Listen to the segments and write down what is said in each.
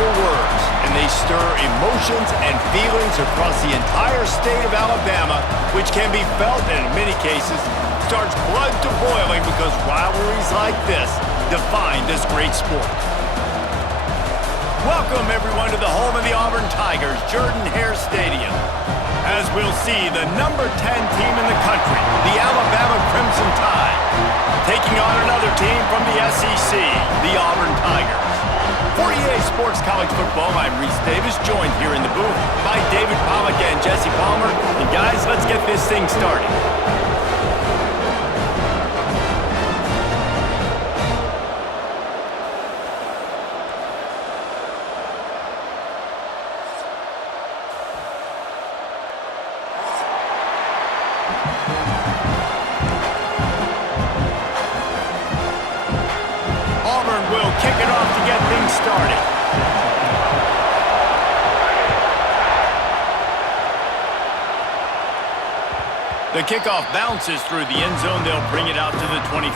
powerful words, and they stir emotions and feelings across the entire state of Alabama, which can be felt and in many cases starts blood to boiling because rivalries like this define this great sport. Welcome, everyone, to the home of the Auburn Tigers, Jordan-Hare Stadium. As we'll see, the number 10 team in the country, the Alabama Crimson Tide, taking on another team from the SEC, the Auburn Tigers. For EA Sports College Football, I'm Reese Davis, joined here in the booth by David Pollack and Jesse Palmer. And guys, let's get this thing started. Will kick it off to get things started. The kickoff bounces through the end zone. They'll bring it out to the 25.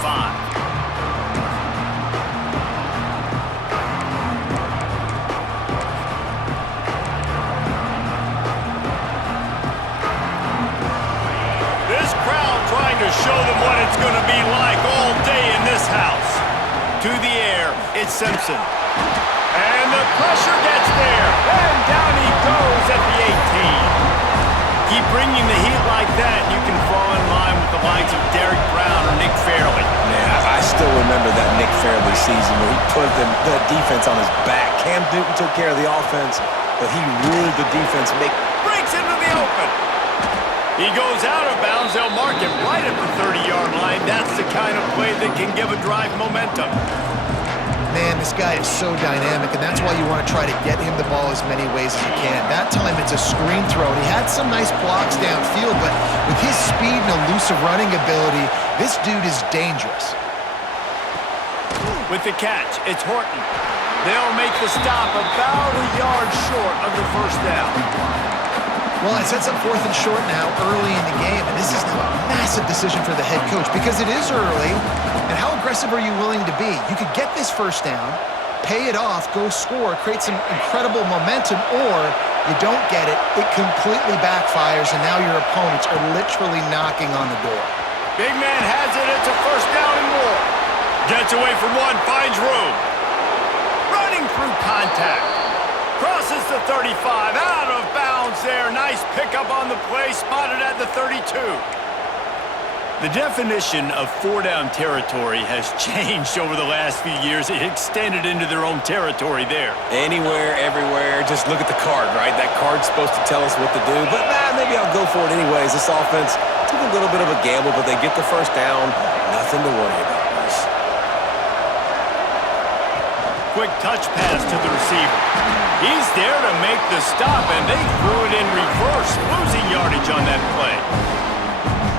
This crowd trying to show them what it's going to be like all day in this house. To the air, it's Simpson. And the pressure gets there. And down he goes at the 18. Keep bringing the heat like that, and you can fall in line with the likes of Derek Brown or Nick Fairley. Man, I still remember that Nick Fairley season where he put the defense on his back. Cam Newton took care of the offense, but he ruled the defense. Breaks into the open. He goes out of bounds. They'll mark him right at the 30-yard line. That's the kind of play that can give a drive momentum. Man, this guy is so dynamic, and that's why you want to try to get him the ball as many ways as you can. That time, it's a screen throw. He had some nice blocks downfield, but with his speed and elusive running ability, this dude is dangerous. With the catch, it's Horton. They'll make the stop about a yard short of the first down. Well, it sets up 4th and short now early in the game, and this is now a massive decision for the head coach because it is early, and how aggressive are you willing to be? You could get this first down, pay it off, go score, create some incredible momentum, or you don't get it, it completely backfires, and now your opponents are literally knocking on the door. Big man has it, it's a first down and more. Gets away from one, finds room. Running through contact. Crosses the 35, out of bounds there. Nice pickup on the play, spotted at the 32. The definition of four-down territory has changed over the last few years. It extended into their own territory there. Anywhere, everywhere, just look at the card, right? That card's supposed to tell us what to do, but maybe I'll go for it anyways. This offense took a little bit of a gamble, but they get the first down. Nothing to worry about. Quick touch pass to the receiver. He's there to make the stop, and they threw it in reverse, losing yardage on that play.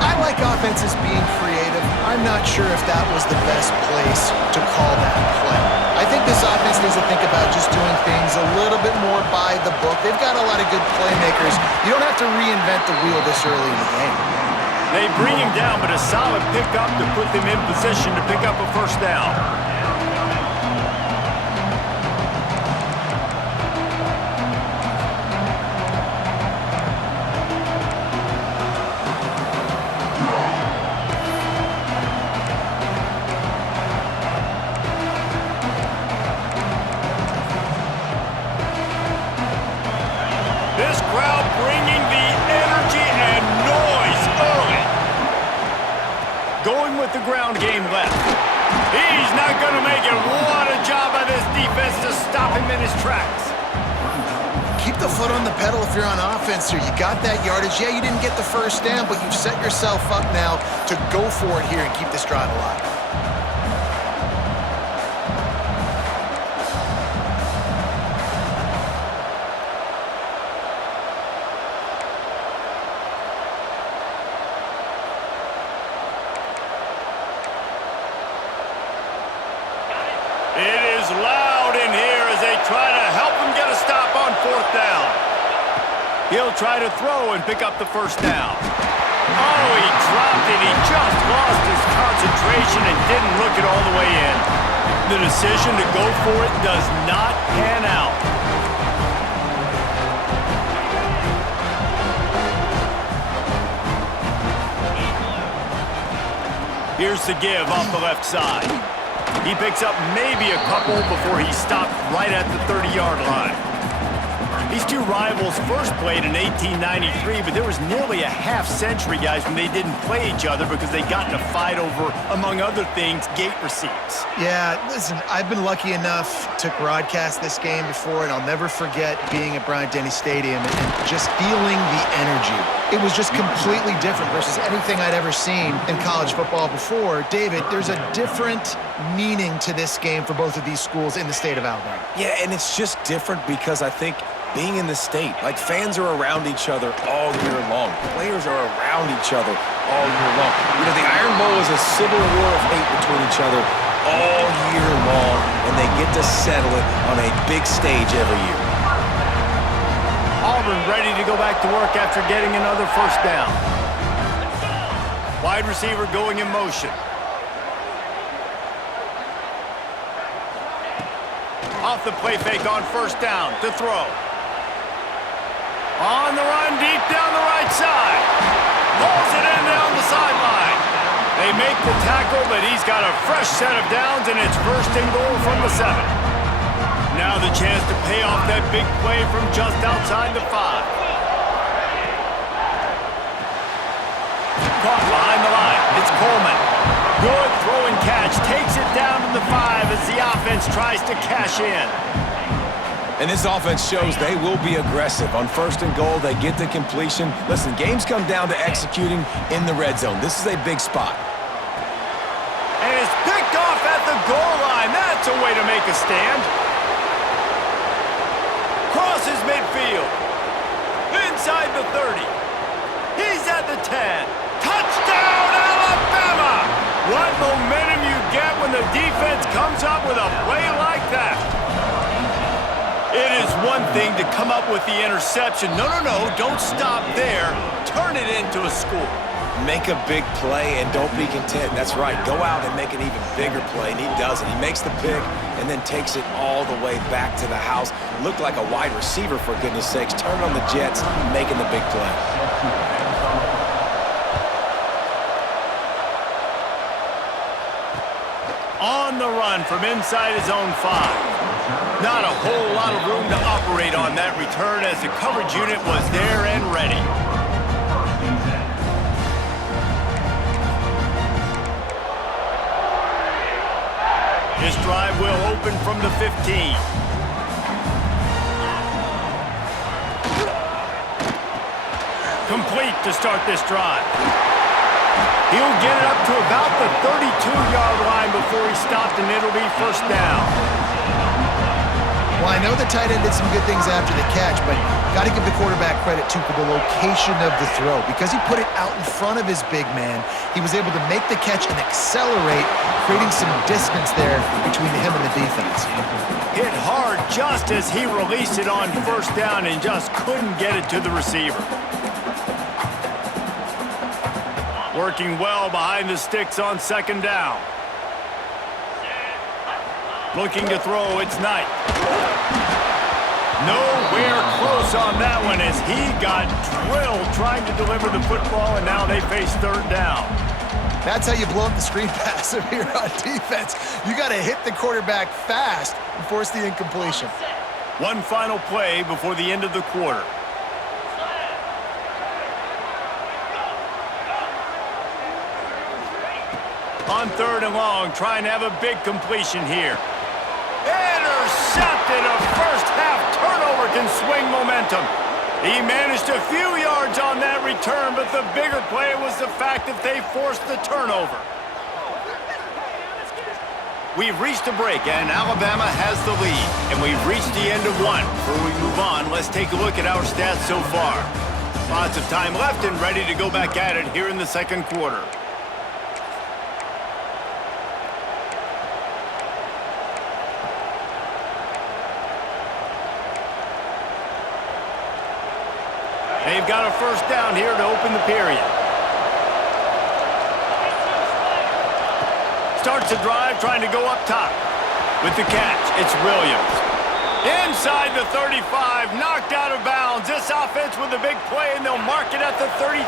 I like offenses being creative. I'm not sure if that was the best place to call that play. I think this offense needs to think about just doing things a little bit more by the book. They've got a lot of good playmakers. You don't have to reinvent the wheel this early in the game. They bring him down, but a solid pickup to put them in position to pick up a first down. This crowd bringing the energy and noise early. Going with the ground game left. He's not going to make it. What a job by this defense to stop him in his tracks. Keep the foot on the pedal if you're on offense here. You got that yardage. Yeah, you didn't get the first down, but you've set yourself up now to go for it here and keep this drive alive. It is loud in here as they try to help him get a stop on 4th down. He'll try to throw and pick up the first down. Oh, he dropped it. He just lost his concentration and didn't look it all the way in. The decision to go for it does not pan out. Here's the give off the left side. He picks up maybe a couple before he stopped right at the 30-yard line. These two rivals first played in 1893, but there was nearly a half-century, guys, when they didn't play each other because they got in a fight over, among other things, gate receipts. Yeah, listen, I've been lucky enough to broadcast this game before, and I'll never forget being at Bryant-Denny Stadium and just feeling the energy. It was just completely different versus anything I'd ever seen in college football before. David, there's a different meaning to this game for both of these schools in the state of Alabama. Yeah, and it's just different because I think being in the state, like fans are around each other all year long. Players are around each other all year long. You know, the Iron Bowl is a civil war of hate between each other all year long, and they get to settle it on a big stage every year. Auburn ready to go back to work after getting another first down. Wide receiver going in motion. Off the play fake on first down to throw. On the run, deep down the right side. Pulls it in down the sideline. They make the tackle, but he's got a fresh set of downs, and it's first and goal from the 7. Now the chance to pay off that big play from just outside the 5. Caught behind the line. It's Coleman. Good throw and catch. Takes it down to the 5 as the offense tries to cash in. And this offense shows they will be aggressive. On first and goal, they get the completion. Listen, games come down to executing in the red zone. This is a big spot. And it's picked off at the goal line. That's a way to make a stand. Crosses midfield. Inside the 30. He's at the 10. Touchdown, Alabama! What momentum you get when the defense comes up with a play like that. It is one thing to come up with the interception. No, don't stop there. Turn it into a score. Make a big play and don't be content. That's right. Go out and make an even bigger play, and he does it. He makes the pick and then takes it all the way back to the house. Looked like a wide receiver, for goodness sakes. Turned on the Jets, making the big play. On the run from inside his own 5. Not a whole lot of room to operate on that return as the coverage unit was there and ready. This drive will open from the 15. Complete to start this drive. He'll get it up to about the 32-yard line before he stopped, and it'll be first down. Well, I know the tight end did some good things after the catch, but got to give the quarterback credit, too, for the location of the throw. Because he put it out in front of his big man, he was able to make the catch and accelerate, creating some distance there between him and the defense. Hit hard just as he released it on first down and just couldn't get it to the receiver. Working well behind the sticks on second down. Looking to throw, it's Knight. Nowhere close on that one as he got drilled trying to deliver the football, and now they face third down. That's how you blow up the screen pass if you're on defense. You got to hit the quarterback fast and force the incompletion. One final play before the end of the quarter. On third and long, trying to have a big completion here. Intercepted. A first half turnover can swing momentum. He managed a few yards on that return, but the bigger play was the fact that they forced the turnover. We've reached a break, and Alabama has the lead. And we've reached the end of one. Before we move on, let's take a look at our stats so far. Lots of time left and ready to go back at it here in the second quarter. They've got a first down here to open the period. Starts the drive trying to go up top. With the catch, it's Williams. Inside the 35, knocked out of bounds. This offense with a big play, and they'll mark it at the 33.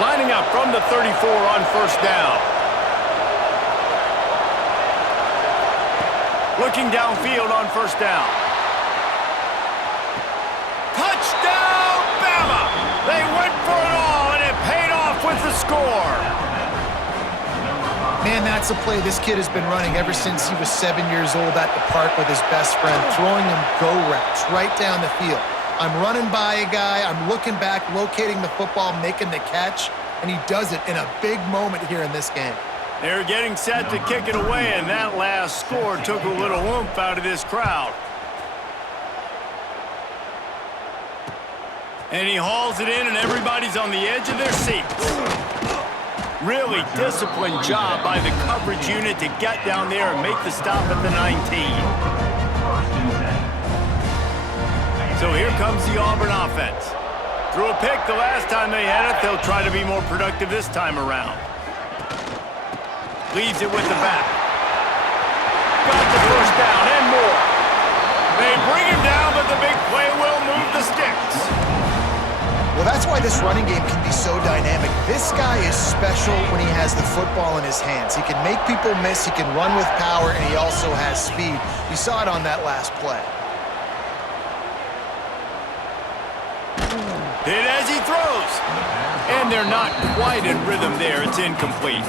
Lining up from the 34 on first down. Looking downfield on first down. Touchdown, Bama! They went for it all, and it paid off with the score. Man, that's a play this kid has been running ever since he was 7 years old at the park with his best friend, throwing him go routes right down the field. I'm running by a guy, I'm looking back, locating the football, making the catch, and he does it in a big moment here in this game. They're getting set to kick it away, and that last score took a little oomph out of this crowd. And he hauls it in, and everybody's on the edge of their seats. Really disciplined job by the coverage unit to get down there and make the stop at the 19. So here comes the Auburn offense. Threw a pick the last time they had it. They'll try to be more productive this time around. Leaves it with the back. Got the first down and more. They bring him down, but the big play will move the sticks. Well, that's why this running game can be so dynamic. This guy is special when he has the football in his hands. He can make people miss, he can run with power, and he also has speed. You saw it on that last play. Hit as he throws. And they're not quite in rhythm there. It's incomplete.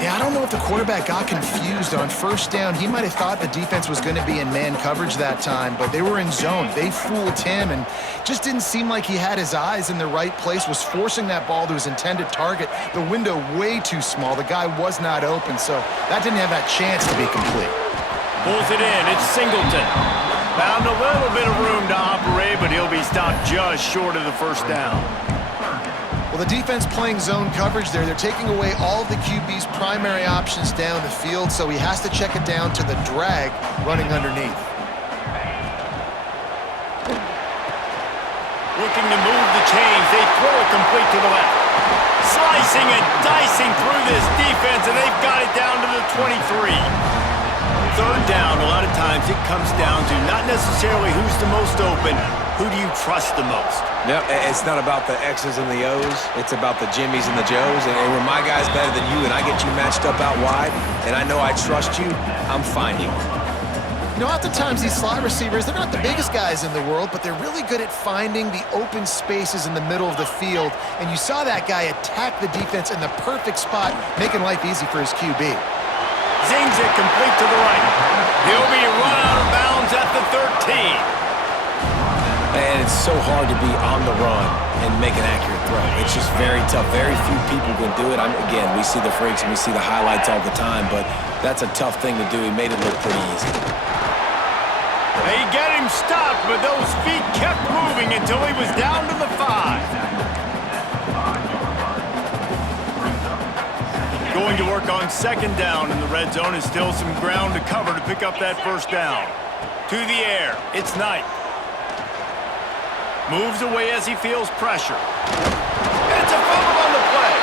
Yeah, I don't know if the quarterback got confused on first down. He might have thought the defense was going to be in man coverage that time, but they were in zone. They fooled him, and just didn't seem like he had his eyes in the right place, was forcing that ball to his intended target. The window way too small. The guy was not open, so that didn't have that chance to be complete. Pulls it in. It's Singleton. Found a little bit of room to operate, but he'll be stopped just short of the first down. Well, the defense playing zone coverage there. They're taking away all of the QB's primary options down the field, so he has to check it down to the drag running underneath. Looking to move the chains. They throw it complete to the left. Slicing and dicing through this defense, and they've got it down to the 23. Third down, a lot of times it comes down to not necessarily who's the most open, who do you trust the most? No, it's not about the X's and the O's. It's about the Jimmies and the Joes. And when my guy's better than you and I get you matched up out wide, and I know I trust you, I'm finding you. You know, oftentimes these slot receivers, they're not the biggest guys in the world, but they're really good at finding the open spaces in the middle of the field. And you saw that guy attack the defense in the perfect spot, making life easy for his QB. Zings it complete to the right. He'll be run out of bounds at the 13. And it's so hard to be on the run and make an accurate throw. It's just very tough. Very few people can do it. Again, we see the freaks and we see the highlights all the time, but that's a tough thing to do. He made it look pretty easy. They get him stopped, but those feet kept moving until he was down to the 5. Going to work on second down in the red zone, is still some ground to cover to pick up that first down. To the air, it's Knight. Moves away as he feels pressure. It's a fumble on the play.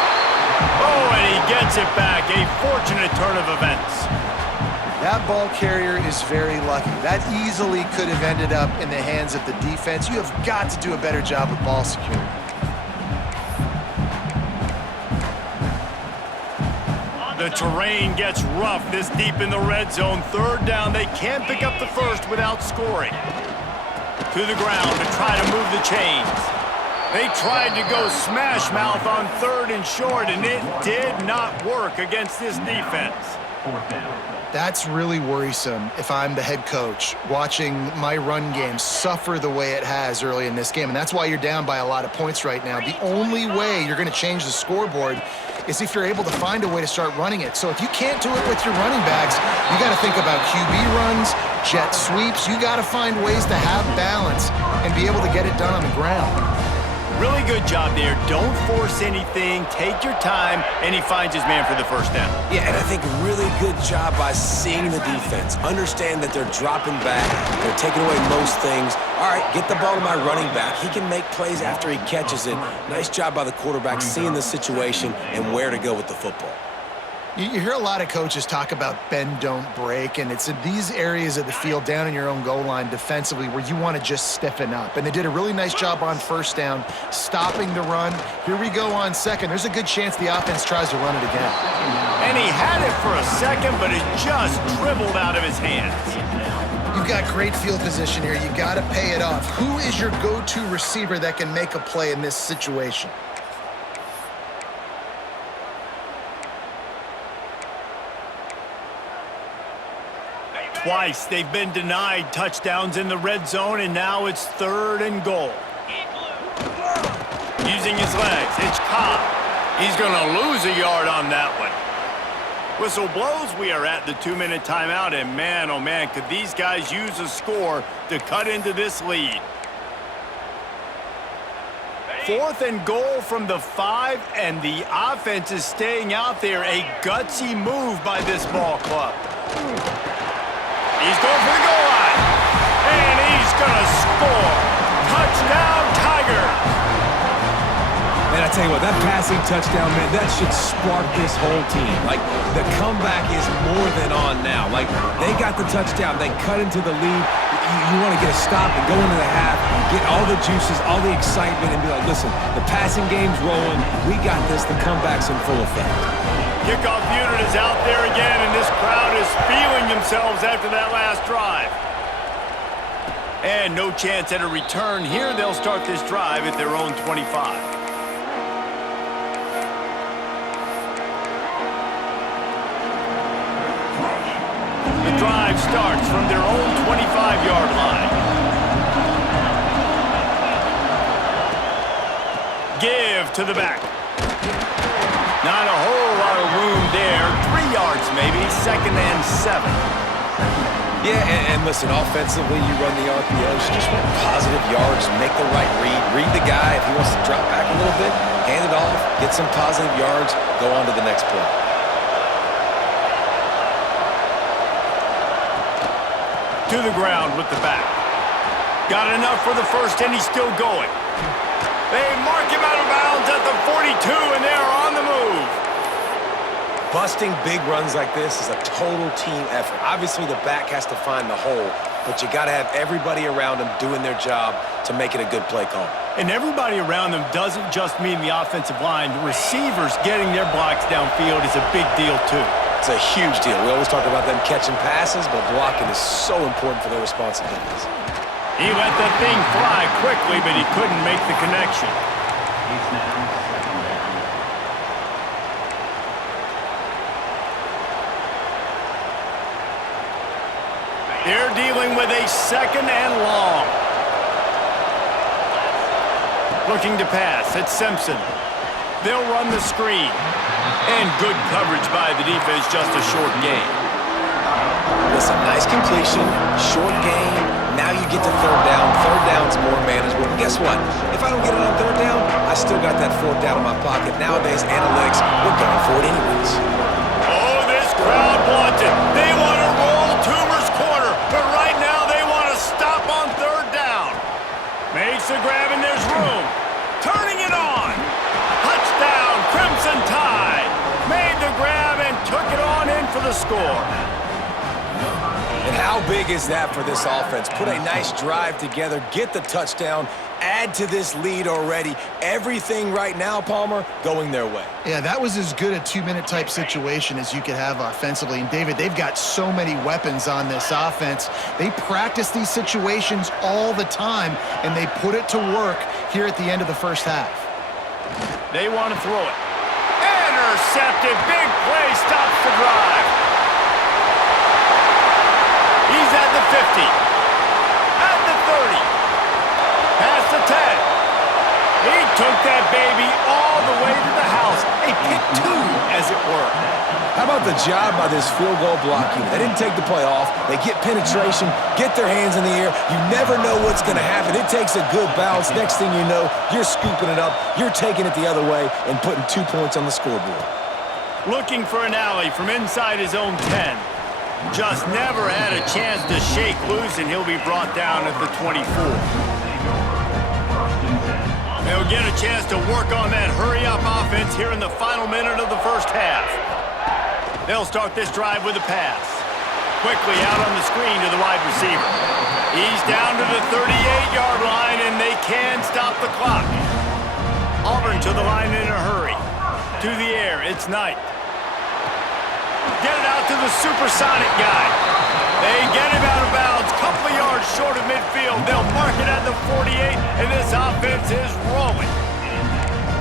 Oh, and he gets it back. A fortunate turn of events. That ball carrier is very lucky. That easily could have ended up in the hands of the defense. You have got to do a better job with ball security. The terrain gets rough this deep in the red zone. Third down, they can't pick up the first without scoring. To the ground to try to move the chains. They tried to go smash mouth on third and short, and it did not work against this defense. That's really worrisome if I'm the head coach, watching my run game suffer the way it has early in this game. And that's why you're down by a lot of points right now. The only way you're going to change the scoreboard is if you're able to find a way to start running it. So if you can't do it with your running backs, you got to think about QB runs, jet sweeps. You got to find ways to have balance and be able to get it done on the ground. Really good job there. Don't force anything. Take your time, and he finds his man for the first down. Yeah, and I think really good job by seeing the defense. Understand that they're dropping back. They're taking away most things. All right, get the ball to my running back. He can make plays after he catches it. Nice job by the quarterback seeing the situation and where to go with the football. You hear a lot of coaches talk about bend, don't break, and it's in these areas of the field down in your own goal line defensively where you want to just stiffen up. And they did a really nice job on first down, stopping the run. Here we go on second. There's a good chance the offense tries to run it again. And he had it for a second, but it just dribbled out of his hands. You've got great field position here. You got to pay it off. Who is your go-to receiver that can make a play in this situation? Twice they've been denied touchdowns in the red zone, and now it's 3rd and goal. Using his legs, it's Cobb. He's going to lose a yard on that one. Whistle blows, we are at the 2-minute timeout, and man, oh man, could these guys use a score to cut into this lead. 4th and goal from the 5, and the offense is staying out there. A gutsy move by this ball club. He's going for the goal line, and he's going to score. Touchdown, Tigers. Man, I tell you what, that passing touchdown, man, that should spark this whole team. Like, the comeback is more than on now. Like, they got the touchdown. They cut into the lead. You want to get a stop and go into the half, get all the juices, all the excitement, and be like, listen, the passing game's rolling. We got this. The comeback's in full effect. Kickoff unit is out there again, and this crowd is feeling themselves after that last drive. And no chance at a return here. They'll start this drive at their own 25. The drive starts from their own 25-yard line. Give to the back. Not a whole lot of room there. 3 yards maybe, 2nd and 7. Yeah, and listen, offensively, you run the RPOs, just want positive yards, make the right read the guy. If he wants to drop back a little bit, hand it off, get some positive yards, go on to the next play. To the ground with the back. Got enough for the first, and he's still going. They mark him out of bounds at the 42, and they're on the move. Busting big runs like this is a total team effort. Obviously, the back has to find the hole, but you got to have everybody around him doing their job to make it a good play call. And everybody around them doesn't just mean the offensive line. The receivers getting their blocks downfield is a big deal, too. It's a huge deal. We always talk about them catching passes, but blocking is so important for their responsibilities. He let that thing fly quickly, but he couldn't make the connection. They're dealing with a 2nd and long. Looking to pass. It's Simpson. They'll run the screen. And good coverage by the defense, just a short gain. Listen, nice completion, short gain. Now you get to 3rd down. 3rd down's more manageable. And guess what? If I don't get it on 3rd down, I still got that 4th down in my pocket. Nowadays, analytics, we're going for it anyways. Oh, this crowd wants it. They want to roll Toomer's corner, but right now they want to stop on 3rd down. Makes the grab, and there's room. Turning it on. Touchdown, Crimson Tide. Made the grab and took it on in for the score. And how big is that for this offense? Put a nice drive together, get the touchdown, add to this lead already. Everything right now, Palmer, going their way. Yeah, that was as good a 2-minute type situation as you could have offensively. And, David, they've got so many weapons on this offense. They practice these situations all the time, and they put it to work here at the end of the first half. They want to throw it. Intercepted. Big play. Stops the drive. He's at the 50. At the 30. Past the 10. He took that baby all the way to the house. A pick 2, as it were. How about the job by this field goal block unit? They didn't take the play off. They get penetration, get their hands in the air. You never know what's going to happen. It takes a good bounce. Next thing you know, you're scooping it up. You're taking it the other way and putting 2 points on the scoreboard. Looking for an alley from inside his own 10. Just never had a chance to shake loose, and he'll be brought down at the 24. They'll get a chance to work on that hurry-up offense here in the final minute of the first half. They'll start this drive with a pass. Quickly out on the screen to the wide receiver. He's down to the 38-yard line, and they can stop the clock. Auburn to the line in a hurry. To the air, it's Knight. Get it out to the supersonic guy. They get him out of bounds, couple of yards short of midfield. They'll mark it at the 48, and this offense is rolling.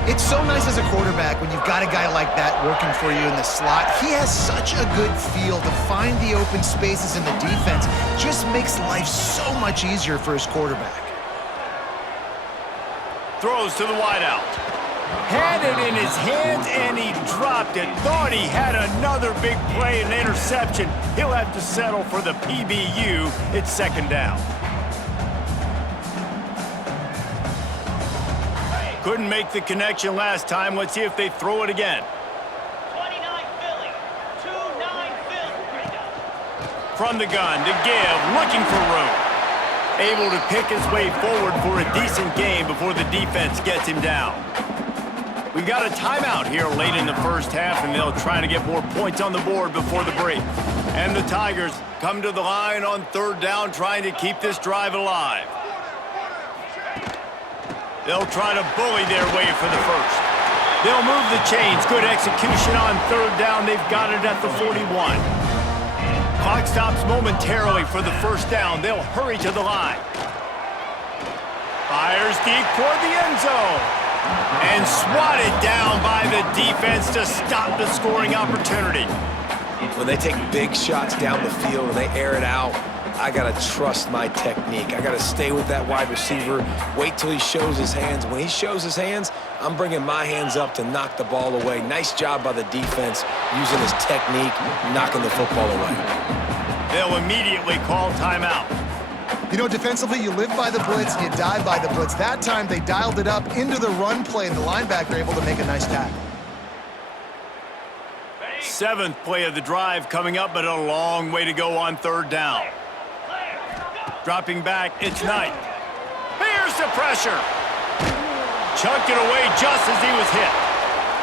It's so nice as a quarterback when you've got a guy like that working for you in the slot. He has such a good feel to find the open spaces in the defense. Just makes life so much easier for his quarterback. Throws to the wideout. Had it in his hands, and he dropped it. Thought he had another big play, an interception. He'll have to settle for the PBU. It's second down. Couldn't make the connection last time. Let's see if they throw it again. 29 Philly. 2-9 Philly. From the gun to give, looking for room. Able to pick his way forward for a decent game before the defense gets him down. We've got a timeout here late in the first half, and they'll try to get more points on the board before the break. And the Tigers come to the line on third down, trying to keep this drive alive. They'll try to bully their way for the first. They'll move the chains. Good execution on third down. They've got it at the 41. Clock stops momentarily for the first down. They'll hurry to the line. Fires deep toward the end zone. And swatted down by the defense to stop the scoring opportunity. When they take big shots down the field and they air it out, I got to trust my technique. I got to stay with that wide receiver, wait till he shows his hands. When he shows his hands, I'm bringing my hands up to knock the ball away. Nice job by the defense using his technique, knocking the football away. They'll immediately call timeout. You know, defensively, you live by the blitz, you die by the blitz. That time, they dialed it up into the run play, and the linebacker able to make a nice tackle. Seventh play of the drive coming up, but a long way to go on third down. Dropping back, it's Knight. Here's the pressure. Chucked it away just as he was hit.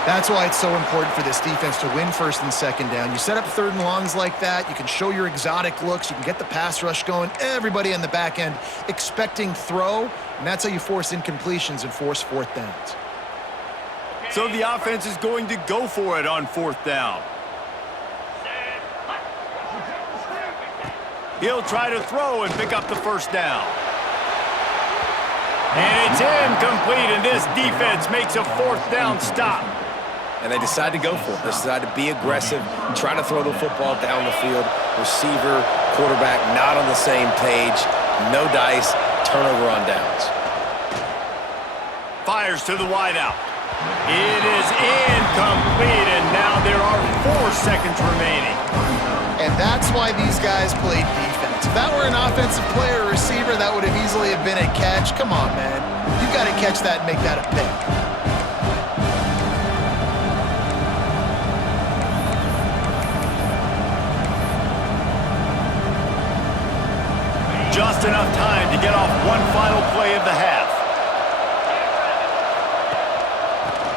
That's why it's so important for this defense to win first and second down. You set up third and longs like that, you can show your exotic looks, you can get the pass rush going, everybody on the back end expecting throw, and that's how you force incompletions and force fourth downs. So the offense is going to go for it on fourth down. He'll try to throw and pick up the first down. And it's incomplete, and this defense makes a fourth down stop. And they decide to go for it. They decide to be aggressive, try to throw the football down the field. Receiver, quarterback, not on the same page. No dice, turnover on downs. Fires to the wideout. It is incomplete, and now there are 4 seconds remaining. And that's why these guys played defense. If that were an offensive player or receiver, that would have easily have been a catch. Come on, man. You've got to catch that and make that a pick. Just enough time to get off one final play of the half.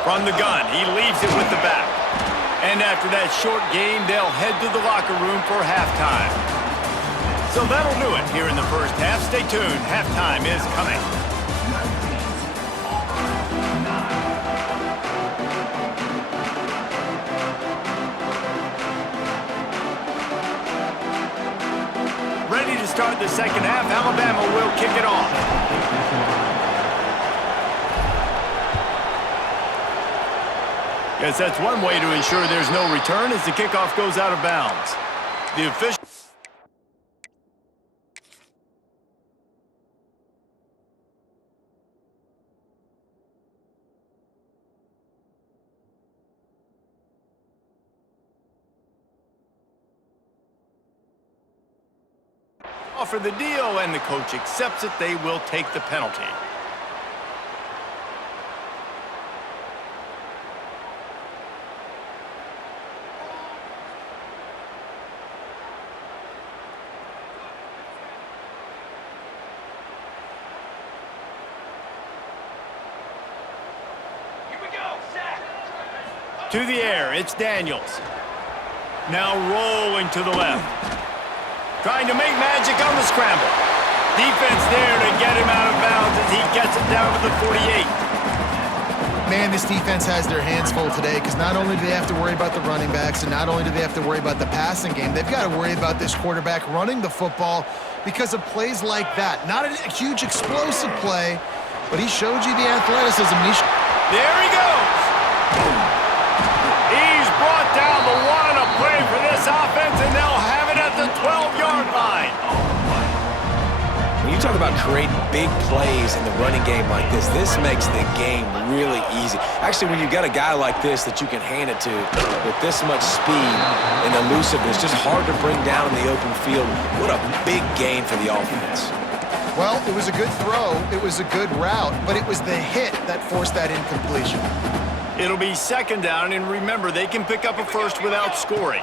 From the gun, he leaves it with the back. And after that short game, they'll head to the locker room for halftime. So that'll do it here in the first half. Stay tuned. Halftime is coming. Ready to start the second half. Alabama will kick it off. Yes, that's one way to ensure there's no return as the kickoff goes out of bounds. The official offer the deal, and the coach accepts it. They will take the penalty. To the air, it's Daniels. Now rolling to the left. Trying to make magic on the scramble. Defense there to get him out of bounds as he gets it down to the 48. Man, this defense has their hands full today because not only do they have to worry about the running backs and not only do they have to worry about the passing game, they've got to worry about this quarterback running the football because of plays like that. Not a huge explosive play, but he showed you the athleticism. There he goes. He's brought down the one to play for this offense, and they'll have it at the 12-yard line. When you talk about creating big plays in the running game like this makes the game really easy. Actually, when you've got a guy like this that you can hand it to with this much speed and elusiveness, just hard to bring down in the open field. What a big game for the offense. Well, it was a good throw, it was a good route, but it was the hit that forced that incompletion. It'll be second down, and remember, they can pick up a first without scoring.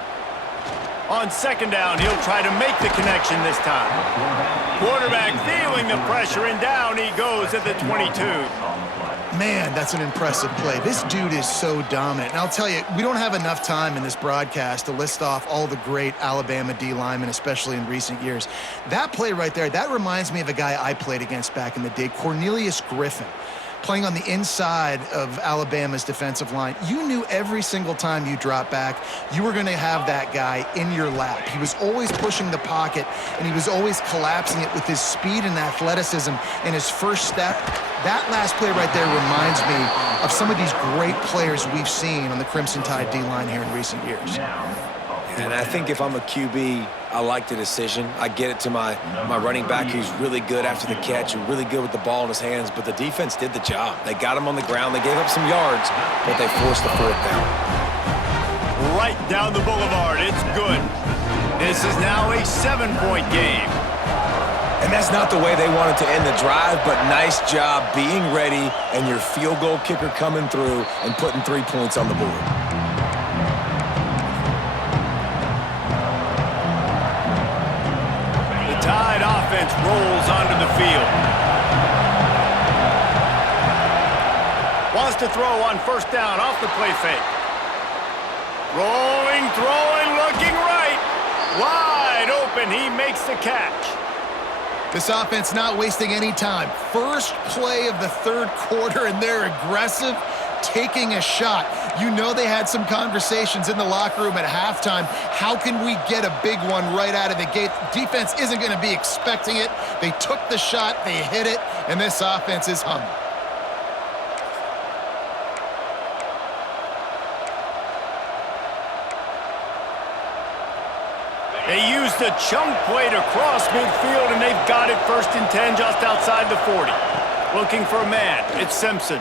On second down, he'll try to make the connection this time. Quarterback feeling the pressure, and down he goes at the 22. Man, that's an impressive play. This dude is so dominant. And I'll tell you, we don't have enough time in this broadcast to list off all the great Alabama D linemen, especially in recent years. That play right there, that reminds me of a guy I played against back in the day, Cornelius Griffin, playing on the inside of Alabama's defensive line. You knew every single time you dropped back, you were going to have that guy in your lap. He was always pushing the pocket, and he was always collapsing it with his speed and athleticism and his first step. That last play right there reminds me of some of these great players we've seen on the Crimson Tide D-line here in recent years. And I think if I'm a QB, I like the decision. I get it to my running back who's really good after the catch and really good with the ball in his hands, but the defense did the job. They got him on the ground. They gave up some yards, but they forced the fourth down. Right down the boulevard. It's good. This is now a 7-point game. And that's not the way they wanted to end the drive, but nice job being ready and your field goal kicker coming through and putting 3 points on the board. Tide offense rolls onto the field. Wants to throw on first down off the play fake. Rolling, throwing, looking right. Wide open, he makes the catch. This offense not wasting any time. First play of the third quarter, and they're aggressive, taking a shot. You know they had some conversations in the locker room at halftime. How can we get a big one right out of the gate? Defense isn't going to be expecting it. They took the shot, they hit it, and this offense is humming. They used a chunk play to cross midfield, and they've got it first and 10 just outside the 40. Looking for a man. It's Simpson.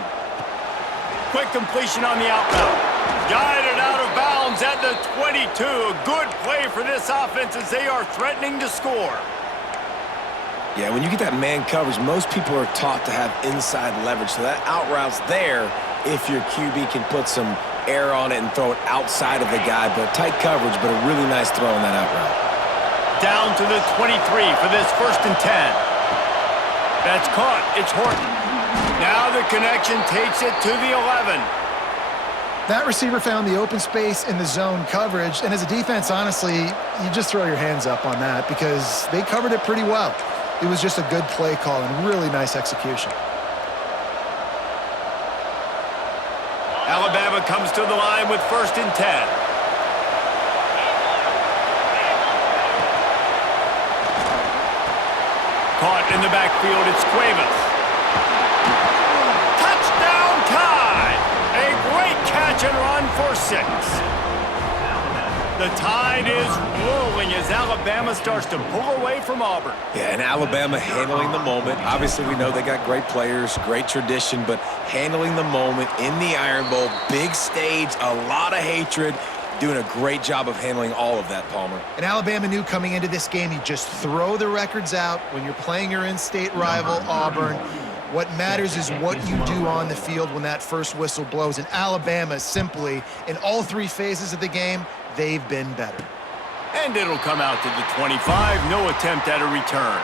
Quick completion on the out route. Guided out of bounds at the 22. A good play for this offense as they are threatening to score. Yeah, when you get that man coverage, most people are taught to have inside leverage. So that out route's there if your QB can put some air on it and throw it outside of the guy. But tight coverage, but a really nice throw on that out route. Down to the 23 for this first and 10. That's caught. It's Horton. Now the connection takes it to the 11. That receiver found the open space in the zone coverage, and as a defense, honestly, you just throw your hands up on that because they covered it pretty well. It was just a good play call and really nice execution. Alabama comes to the line with first and 10. Caught in the backfield, it's Cuevas. Touchdown Tide! A great catch and run for 6. The Tide is rolling as Alabama starts to pull away from Auburn. Yeah, and Alabama handling the moment. Obviously, we know they got great players, great tradition, but handling the moment in the Iron Bowl, big stage, a lot of hatred, doing a great job of handling all of that, Palmer. And Alabama knew coming into this game, you just throw the records out when you're playing your in-state rival, Auburn. What matters is what you do on the field when that first whistle blows. And Alabama simply, in all 3 phases of the game, they've been better. And it'll come out to the 25. No attempt at a return.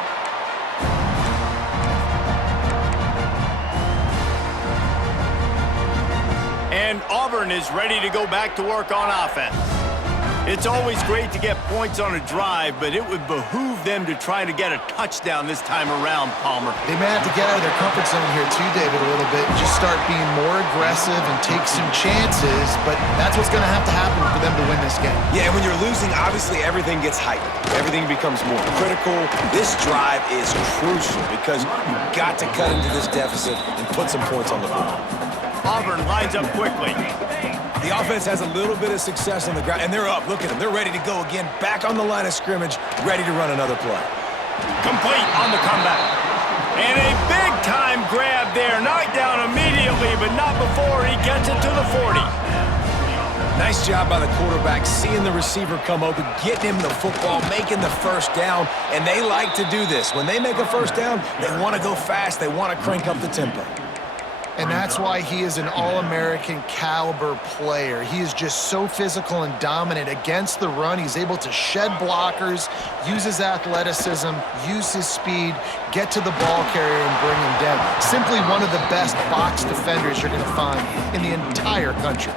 And Auburn is ready to go back to work on offense. It's always great to get points on a drive, but it would behoove them to try to get a touchdown this time around, Palmer. They may have to get out of their comfort zone here too, David, a little bit, and just start being more aggressive and take some chances, but that's what's going to have to happen for them to win this game. Yeah, and when you're losing, obviously everything gets heightened. Everything becomes more critical. This drive is crucial because you've got to cut into this deficit and put some points on the board. Auburn lines up quickly. The offense has a little bit of success on the ground, and they're up. Look at them. They're ready to go again, back on the line of scrimmage, ready to run another play. Complete on the comeback. And a big-time grab there. Knocked down immediately, but not before he gets it to the 40. Nice job by the quarterback, seeing the receiver come open, getting him the football, making the first down, and they like to do this. When they make a first down, they want to go fast. They want to crank up the tempo. And that's why he is an All-American caliber player. He is just so physical and dominant against the run. He's able to shed blockers, use his athleticism, use his speed, get to the ball carrier and bring him down. Simply one of the best box defenders you're going to find in the entire country.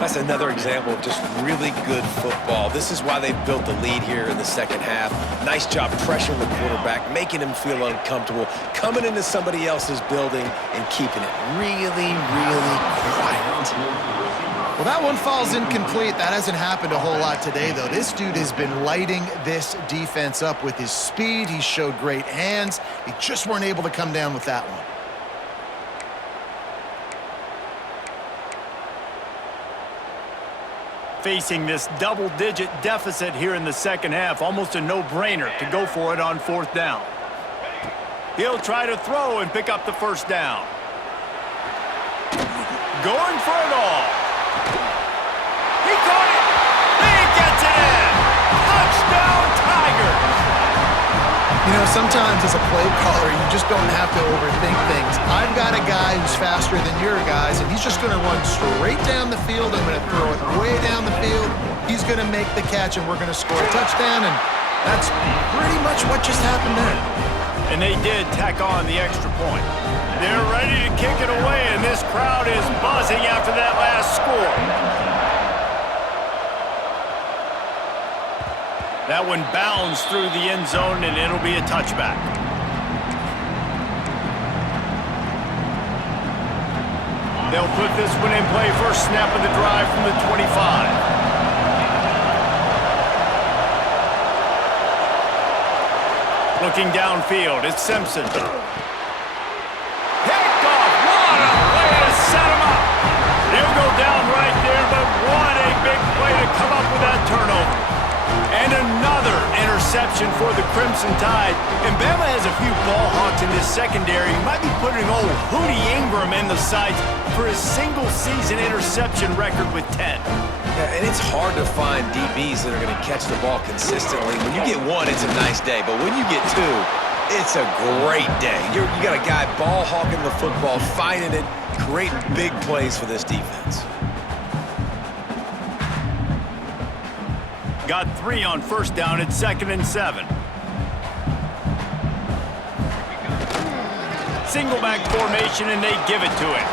That's another example of just really good football. This is why they've built the lead here in the second half. Nice job pressuring the quarterback, making him feel uncomfortable, coming into somebody else's building and keeping it really, really quiet. Well, that one falls incomplete. That hasn't happened a whole lot today, though. This dude has been lighting this defense up with his speed. He showed great hands. He just weren't able to come down with that one. Facing this double-digit deficit here in the second half, almost a no-brainer to go for it on fourth down. He'll try to throw and pick up the first down. Going for it all. He caught it. He gets it in. Touchdown, Tigers. You know, sometimes as a play caller, you just don't have to overthink things. I've got a guy who's faster than your guys, and he's just going to run straight down the field. I'm going to throw it way down the field. He's going to make the catch, and we're going to score a touchdown, and that's pretty much what just happened there. And they did tack on the extra point. They're ready to kick it away, and this crowd is buzzing after that last score. That one bounds through the end zone, and it'll be a touchback. They'll put this one in play. First snap of the drive from the 25. Looking downfield, it's Simpson. Picked off. What a play to set him up. He'll go down right there, but what a big play to come up with that turnover. And another interception for the Crimson Tide. And Bama has a few ball hawks in this secondary. He might be putting old Hootie Ingram in the sights for his single-season interception record with 10. Yeah, and it's hard to find DBs that are going to catch the ball consistently. When you get one, it's a nice day. But when you get two, it's a great day. You got a guy ball hawking the football, finding it, creating big plays for this defense. Got 3 on first down at 2nd and 7. Single back formation, and they give it to him.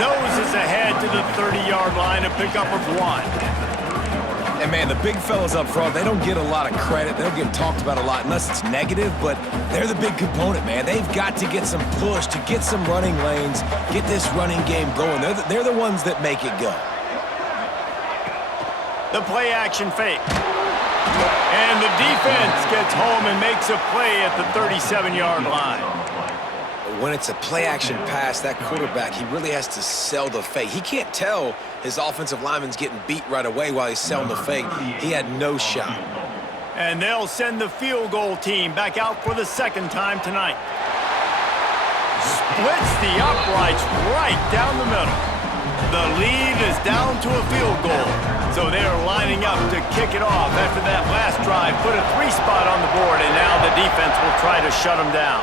Noses ahead to the 30-yard line, a pickup of 1. And, man, the big fellas up front, they don't get a lot of credit. They don't get talked about a lot unless it's negative, but they're the big component, man. They've got to get some push, to get some running lanes, get this running game going. They're the ones that make it go. The play-action fake. And the defense gets home and makes a play at the 37-yard line. When it's a play-action pass, that quarterback, he really has to sell the fake. He can't tell his offensive lineman's getting beat right away while he's selling the fake. He had no shot. And they'll send the field goal team back out for the second time tonight. Splits the uprights right down the middle. The lead is down to a field goal. So they're lining up to kick it off after that last drive. Put a 3-spot on the board, and now the defense will try to shut them down.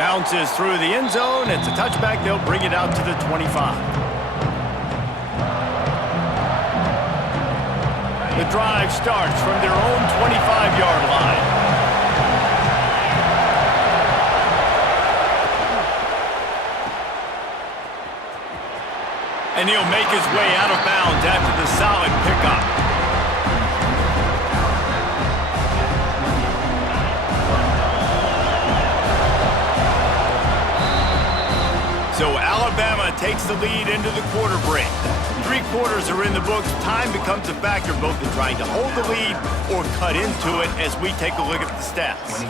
Bounces through the end zone. It's a touchback. They'll bring it out to the 25. The drive starts from their own 25-yard line. And he'll make his way out of bounds after the solid pickup. So Alabama takes the lead into the quarter break. 3 quarters are in the books. Time becomes a factor both in trying to hold the lead or cut into it as we take a look at the stats.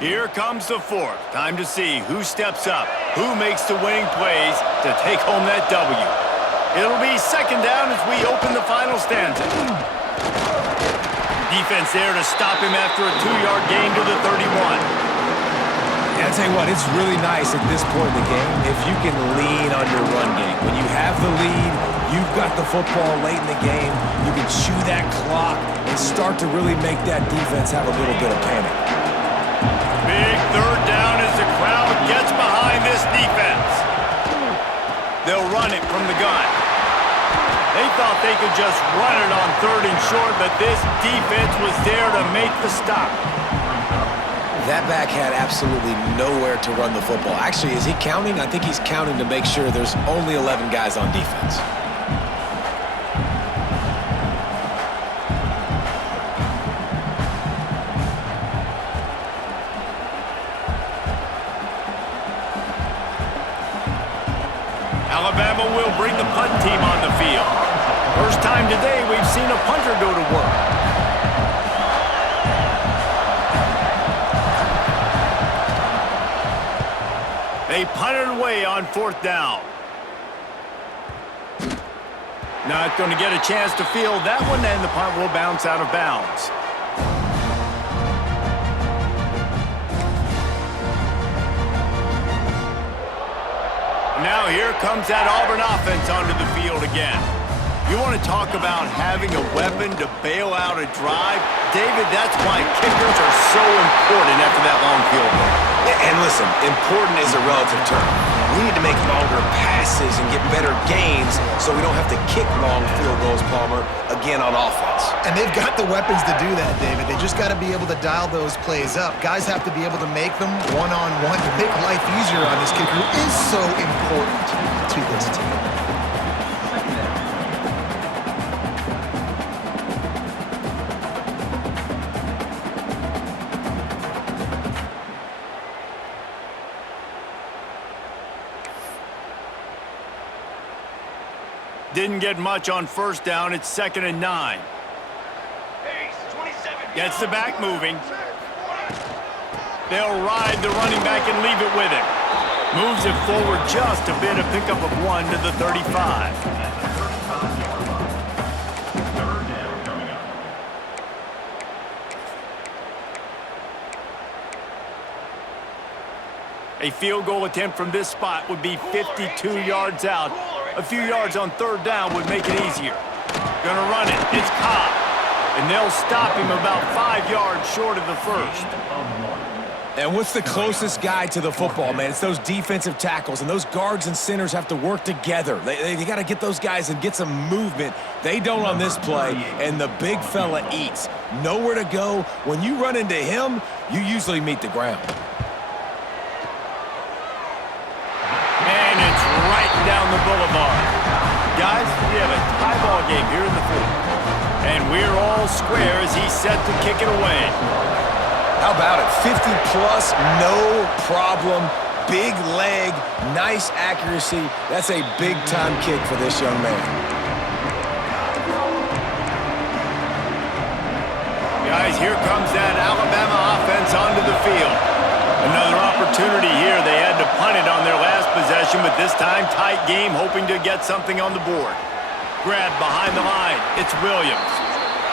Here comes the fourth. Time to see who steps up, who makes the winning plays to take home that W. It'll be second down as we open the final stanza. Defense there to stop him after a 2-yard gain to the 31. I'll tell you what, it's really nice at this point in the game if you can lean on your run game. When you have the lead, you've got the football late in the game, you can chew that clock and start to really make that defense have a little bit of panic. Big third down as the crowd gets behind this defense. They'll run it from the gun. They thought they could just run it on 3rd and short, but this defense was there to make the stop. That back had absolutely nowhere to run the football. Actually, is he counting? I think he's counting to make sure there's only 11 guys on defense. Alabama will bring the punt team on the field. First time today we've seen a punter go to work. They punted away on 4th down. Not going to get a chance to field that one, and the punt will bounce out of bounds. Now here comes that Auburn offense onto the field again. You want to talk about having a weapon to bail out a drive? David, that's why kickers are so important after that long field goal. And listen, important is a relative term. We need to make longer passes and get better gains so we don't have to kick long field goals, Palmer, again on offense. And they've got the weapons to do that, David. They just got to be able to dial those plays up. Guys have to be able to make them one-on-one to make life easier on this kicker who is so important to this team. Didn't get much on 1st down. It's 2nd and 9. Gets the back moving. They'll ride the running back and leave it with him. Moves it forward just a bit, a pickup of 1 to the 35. A field goal attempt from this spot would be 52 yards out. A few yards on 3rd down would make it easier. Gonna run it. It's Cobb. And they'll stop him about 5 yards short of the 1st. And what's the closest guy to the football, man? It's those defensive tackles, and those guards and centers have to work together. They got to get those guys and get some movement. They don't on this play, and the big fella eats. Nowhere to go. When you run into him, you usually meet the ground. And it's right down the boulevard. Guys, we have a tie ball game here in the 4th. And we're all square as he's set to kick it away. How about it? 50-plus, no problem. Big leg, nice accuracy. That's a big-time kick for this young man. Guys, here comes that Alabama offense onto the field. Another opportunity here. They had to punt it on their last possession, but this time tight game, hoping to get something on the board. Grab behind the line. It's Williams.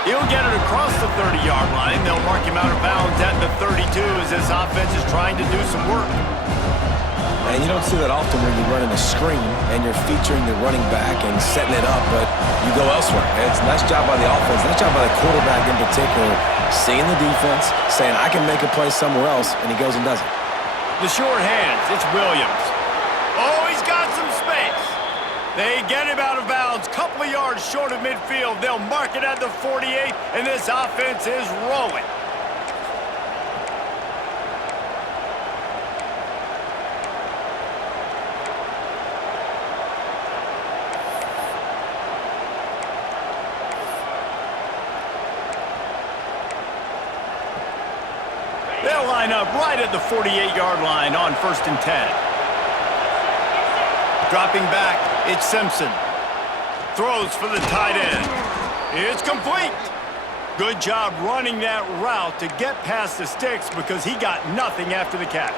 He'll get it across the 30-yard line. They'll mark him out of bounds at the 32 as this offense is trying to do some work. And you don't see that often when you're running a screen and you're featuring the running back and setting it up, but you go elsewhere. And it's a nice job by the offense, nice job by the quarterback in particular, seeing the defense, saying, I can make a play somewhere else, and he goes and does it. The short hands, it's Williams. Oh, he's got some space. They get him out of bounds, couple of yards short of midfield. They'll mark it at the 48, and this offense is rolling. They'll line up right at the 48-yard line on 1st and 10. Dropping back, it's Simpson. Throws for the tight end. It's complete. Good job running that route to get past the sticks because he got nothing after the catch.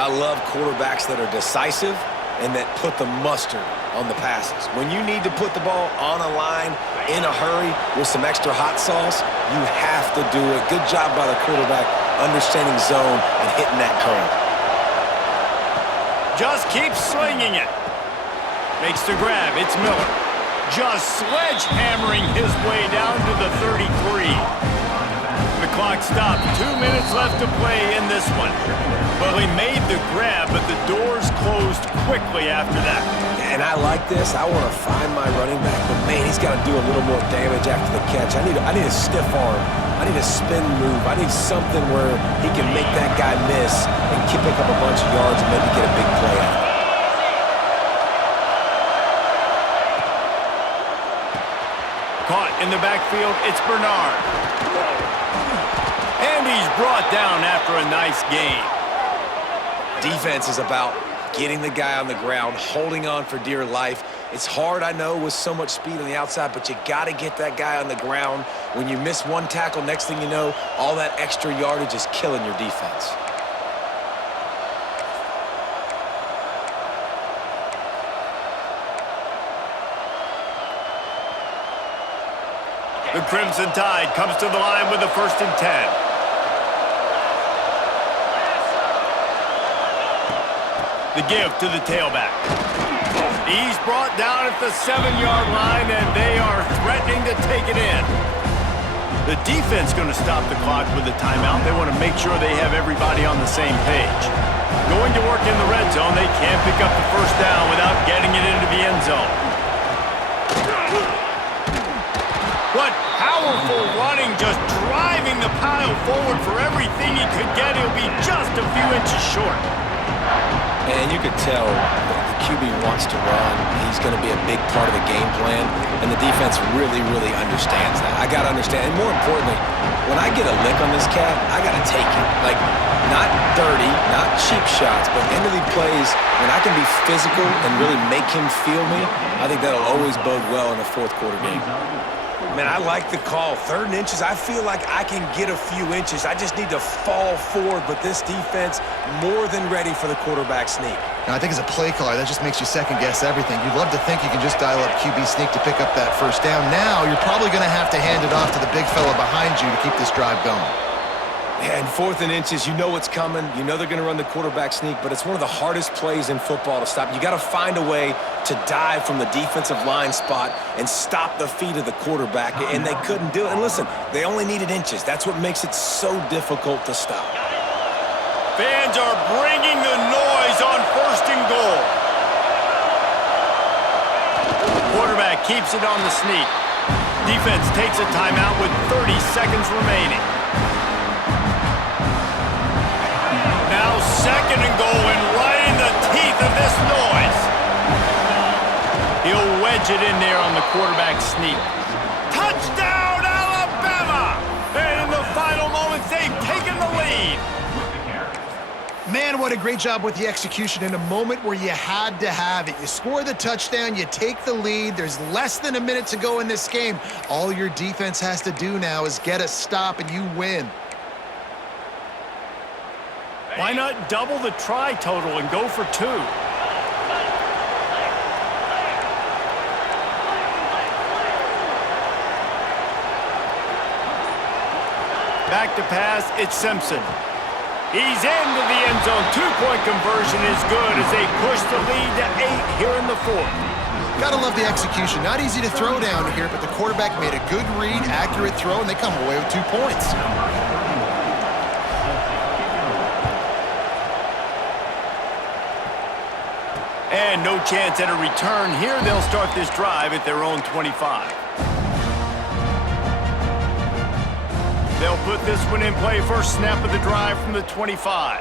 I love quarterbacks that are decisive and that put the mustard on the passes. When you need to put the ball on a line in a hurry with some extra hot sauce, you have to do it. Good job by the quarterback understanding zone and hitting that curve. Just keep slinging it. Makes the grab. It's Miller. Just sledgehammering his way down to the 33. The clock stopped. 2 minutes left to play in this one. Well, he made the grab, but the doors closed quickly after that. And I like this. I want to find my running back, but man, he's got to do a little more damage after the catch. I need a stiff arm. I need a spin move. I need something where he can make that guy miss and pick up a bunch of yards and maybe get a big play out of it. Caught in the backfield, it's Bernard. And he's brought down after a nice gain. Defense is about getting the guy on the ground, holding on for dear life. It's hard, I know, with so much speed on the outside, but you got to get that guy on the ground. When you miss one tackle, next thing you know, all that extra yardage is killing your defense. The Crimson Tide comes to the line with the 1st and 10. The give to the tailback. He's brought down at the 7-yard line, and they are threatening to take it in. The defense going to stop the clock with a timeout. They want to make sure they have everybody on the same page. Going to work in the red zone. They can't pick up the 1st down without getting it into the end zone. What powerful running, just driving the pile forward for everything he could get. He'll be just a few inches short. And you could tell the QB wants to run. He's going to be a big part of the game plan, and the defense really, really understands that. I got to understand, and more importantly, when I get a lick on this cat, I got to take it. Like, not dirty, not cheap shots, but end of the plays, when I can be physical and really make him feel me, I think that'll always bode well in a 4th quarter game. Man, I like the call. 3rd and inches, I feel like I can get a few inches. I just need to fall forward, but this defense more than ready for the quarterback sneak. Now, I think as a play caller, that just makes you second-guess everything. You'd love to think you can just dial up QB sneak to pick up that 1st down. Now, you're probably going to have to hand it off to the big fella behind you to keep this drive going. And 4th and inches, you know what's coming. You know they're going to run the quarterback sneak, but it's one of the hardest plays in football to stop. You got to find a way to dive from the defensive line spot and stop the feet of the quarterback, and they couldn't do it. And listen, they only needed inches. That's what makes it so difficult to stop. Fans are bringing the noise on 1st and goal. Quarterback keeps it on the sneak. Defense takes a timeout with 30 seconds remaining. Now 2nd and goal, and right in the teeth of this noise. He'll wedge it in there on the quarterback sneak. Touchdown, Alabama! And in the final moments, they've taken the lead. Man, what a great job with the execution in a moment where you had to have it. You score the touchdown, you take the lead. There's less than a minute to go in this game. All your defense has to do now is get a stop, and you win. Why not double the try total and go for 2? Back to pass, it's Simpson. He's into the end zone. 2-point conversion is good as they push the lead to 8 here in the 4th. Gotta love the execution. Not easy to throw down here, but the quarterback made a good read, accurate throw, and they come away with 2 points. And no chance at a return here. They'll start this drive at their own 25. They'll put this one in play. First snap of the drive from the 25.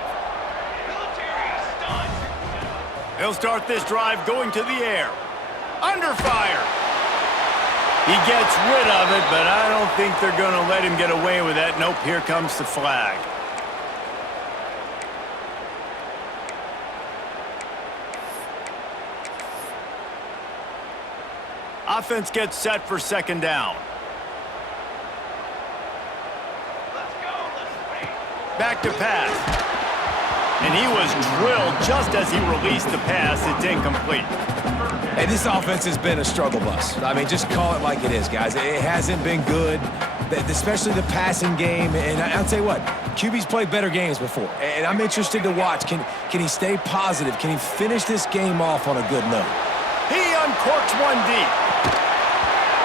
They'll start this drive going to the air. Under fire. He gets rid of it, but I don't think they're going to let him get away with that. Nope, here comes the flag. Offense gets set for second down. Back to pass. And he was drilled just as he released the pass. It's incomplete. Hey, this offense has been a struggle bus. I mean, just call it like it is, guys. It hasn't been good, especially the passing game. And I'll tell you what, QB's played better games before. And I'm interested to watch. Can he stay positive? Can he finish this game off on a good note? He uncorks one deep.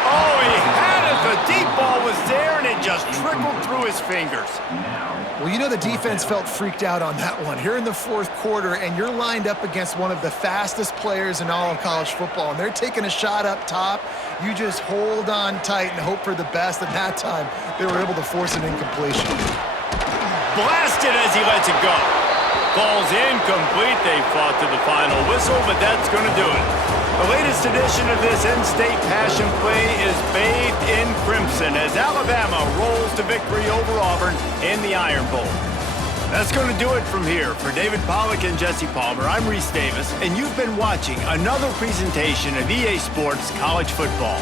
Oh, he had it. The deep ball was there, and it just trickled through his fingers. Well, you know the defense felt freaked out on that one. Here in the fourth quarter, and you're lined up against one of the fastest players in all of college football, and they're taking a shot up top. You just hold on tight and hope for the best, and that time they were able to force an incompletion. Blasted as he lets it go. Ball's incomplete. They fought to the final whistle, but that's going to do it. The latest edition of this in-state passion play is bathed in crimson as Alabama rolls to victory over Auburn in the Iron Bowl. That's going to do it from here. For David Pollack and Jesse Palmer, I'm Reese Davis, and you've been watching another presentation of EA Sports College Football.